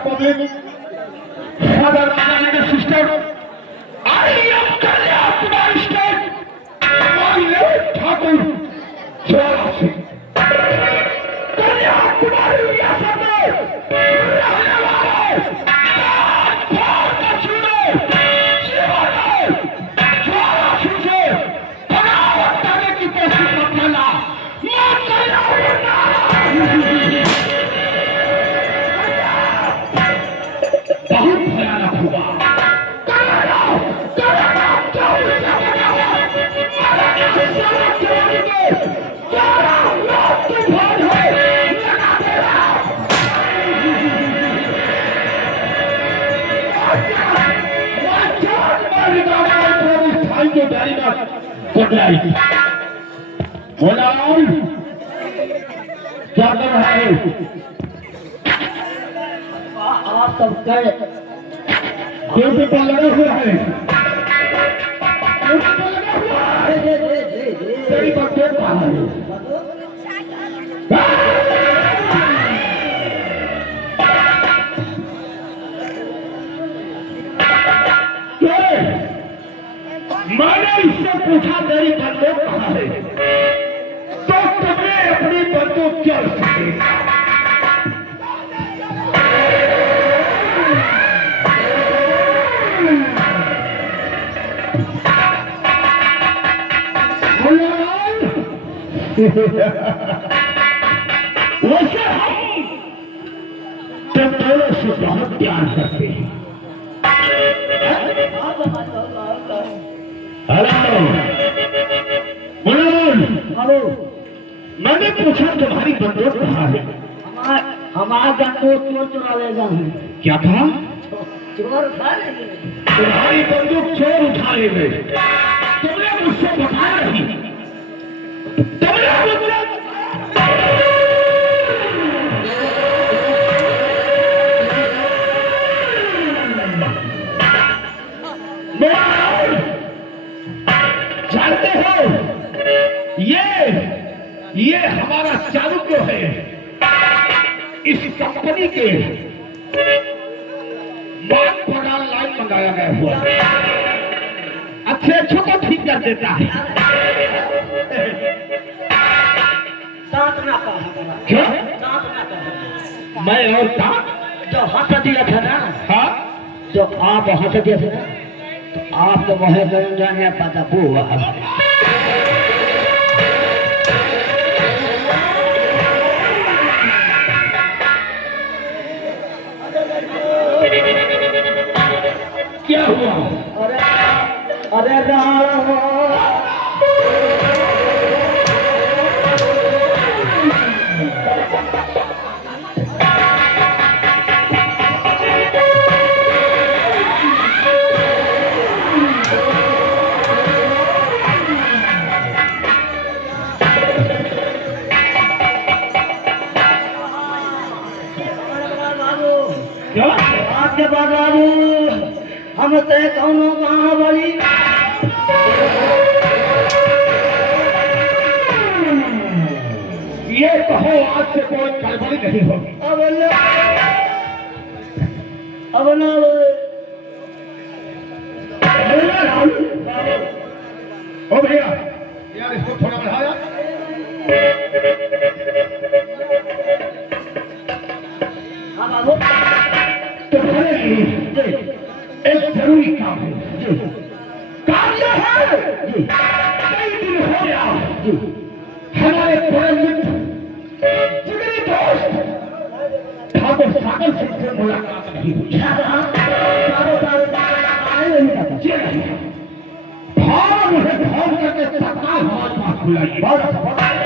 Public father Narayan sister I am Kalyan state माननीय ठाकुर जोरा सिंह कन्याकुमारी रियासत में रहने वाले भारत चुने जीवन में जोरा सिंह से बगावत करने की कोशिश मत करना बहुत भयानक हुआ क्या कर रहा है आप सब ड्यूटी पर लगे हुए हैं तेरी बच्चे मैंने इससे पूछा तेरी बंदूक कहाँ है तो तुमने अपनी बंदूक क्यों रखी वैसे हम तो दोनों से बहुत प्यार करते हैं हेलो मैंने पूछा तुम्हारी बंदूक कहाँ है हमारा बंदूक चोर चुरा ले जाए क्या कहा चोर उठा लेंगे तुम्हारी बंदूक चोर उठा ले गए तुमने मुझसे बताया नहीं तुमने मुझसे जानते हो ये हमारा चालुक्य है इस कंपनी के मान पगार लाइन मंगाया गया हुआ अच्छे अच्छों को ठीक कर देता है दांत ना कहा क्या दांत ना कहा मैं और दांत जो हंस दिया था ना हाँ जो आप हंस दिए थे ना तो आपको वह जाने पता हुआ क्या हुआ अरे राम आपके बाबू हम तय कौन कहाँ वाली ये कहो आज से कोई गड़बड़ी नहीं होगी अब ना ओ भैया यार इसको थोड़ा बढ़ाया हाँ बाबू तुम्हारे लिए एक जरूरी काम है काम यह है कई दिन हो गया हमारे बड़े मित्र जिगरी दोस्त ठाकुर सागर सिंह से मुलाकात नहीं हुई भाव मुझे भाव करके तत्काल हमारे पास बुलाइए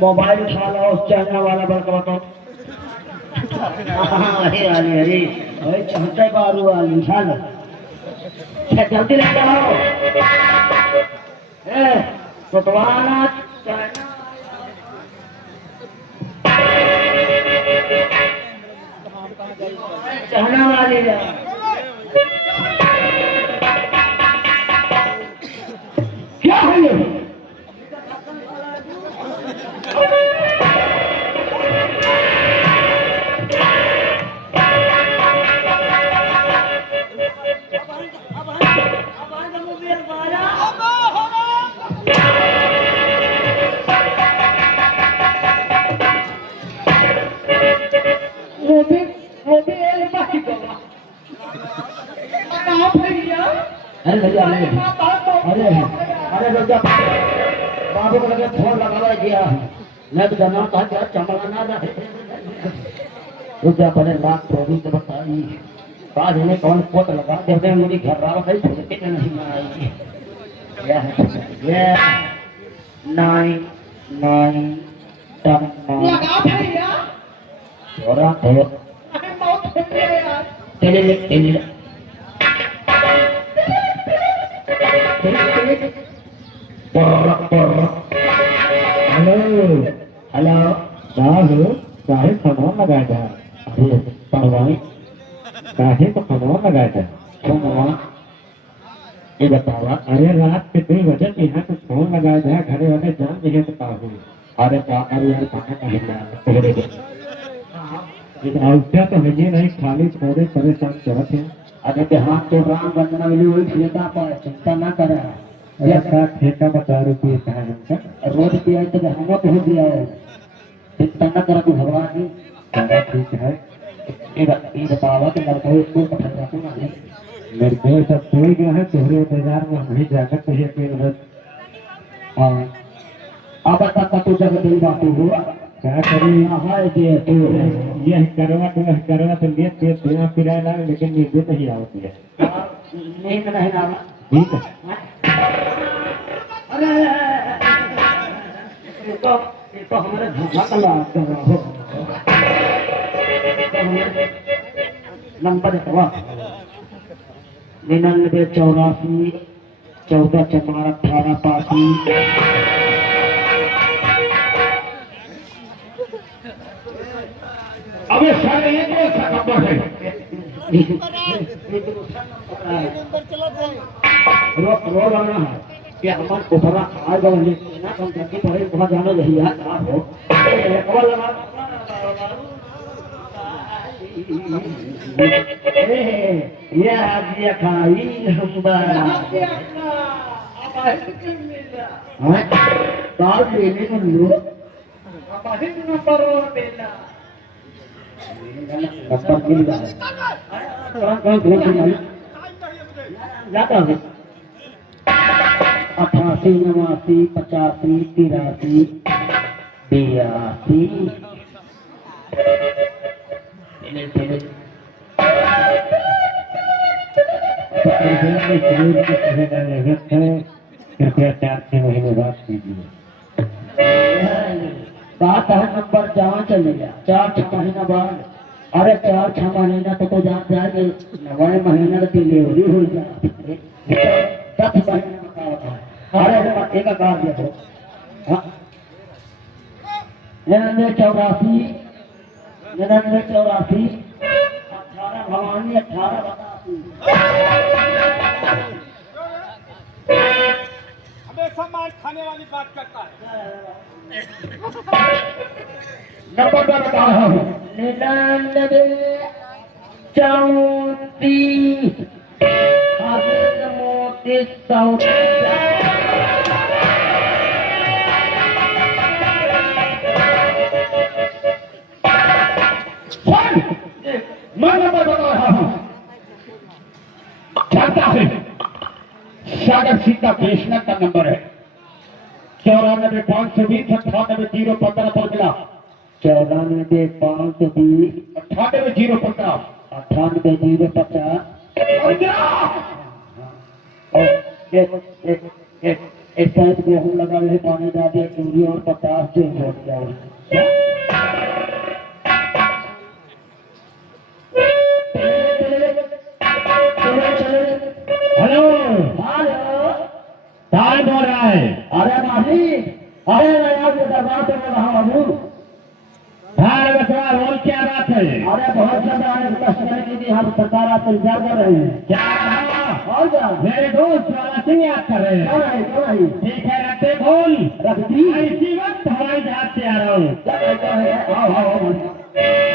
मोबाइल उठा लो चलने वाला बड़का बताओ अरे अरे अरे अरे चाहते बारू वाली उठा लो जल्दी ले जाओ। सुतवाना चहना वाली है। क्या है ये? अरे भैया अरे अरे भैया बाबू को लगे फोन लगा दिया। मैं तो जाना था क्या चमड़ाना रहे रुपया पहले लाख प्रोविंस बताई बाद में कौन पोत लगा देते मेरी घर रहा है छोटे में नहीं आई। ये 9 लगा भैया छोरा तो मौत हो गई यार। तेरे हेलो हेलो साहब काहे खनौन लगाया था? अरे परवाई काहे को खनौन लगाया था? सुनवा ये बतावा। अरे रात कितने बजे के यहाँ कुछ फोन लगाया था? घरे वाले जान नहीं तो काहू। अरे अरे यार कहाँ का हिला पकड़े गए। आवश्यक तो है ये नहीं, खाली थोड़े परेशान चलते हैं। अरे के हाथ तो राम बंदना मिली वही ठेका पर चिंता ना करे। अरे का ठेका बता रुपये कहा हमसे? रोज दिया तो हम पहुंच दिया है। चिंता न कर तू भगवान ही। चलो ठीक है। ये बतावा कि लड़का इसको पता जाता ना मेरे को सब कोई गया है तोहरे बाजार में हम ही जाकर तुझे पेड़। हाँ अब तक तू जब दिल बात हुआ क्या करी? हाय दे तू यह करवा तो लिए तेरे बिना पिराए ला, लेकिन नींद नहीं आती है। नींद नहीं आवा। ठीक है अरे ये तो हमारे धोखा का लाभ कर रहा हो। नंबर है 99 84 14 4 18 85। अबे सर ये कौन सा नंबर है? रोड आना है कि हमारे ऊपरा आ गए ना हम जल्दी पड़े वहाँ जाना यही है क्या हो कवर लगा ये आदि खाई हमारा बात लेने को लो नंबर मिल रहा है जाता है 88 89 85 83 कृपया 4-6 महीने बाद कीजिए। बात है नंबर जहाँ चले गया 4-6 महीना बाद। अरे 4-6 महीना तो जान जाए कि 9वें महीना तो डिलीवरी हो जाए 10 महीने में क्या होता है। अरे एक कार देखो 99 84 18 भवानी 18 हमेशा मार खाने वाली बात करता है। नंबर मैं बता रहा हूँ 99 34 हाजिर मोती 100। मैं नंबर बता रहा हूँ जानता है सागर सीता कृष्णा का नंबर है 94 520 98 015 पर मिला 94 520 98 015 98 050 और क्या एक साइड गेहूं लगा रहे पानी डाल दिया चूरी और 50 से जोड़ दिया। है? अरे माली, अरे मैं आपके दरबार पे बोल रहा हूँ बाबू। हाँ बचवा बोल, क्या बात है? अरे बहुत ज्यादा आने को कष्ट करने के लिए हम सरकार आपसे इंतजार कर रहे हैं। क्या कहा? और क्या? मेरे दोस्त वाला सिंह याद कर रहे हैं। क्यों नहीं? ठीक है, रखते फोन। रख दी। मैं इसी वक्त हवाई जहाज से आ रहा हूँ। क्या कहते हैं? आओ आओ आओ।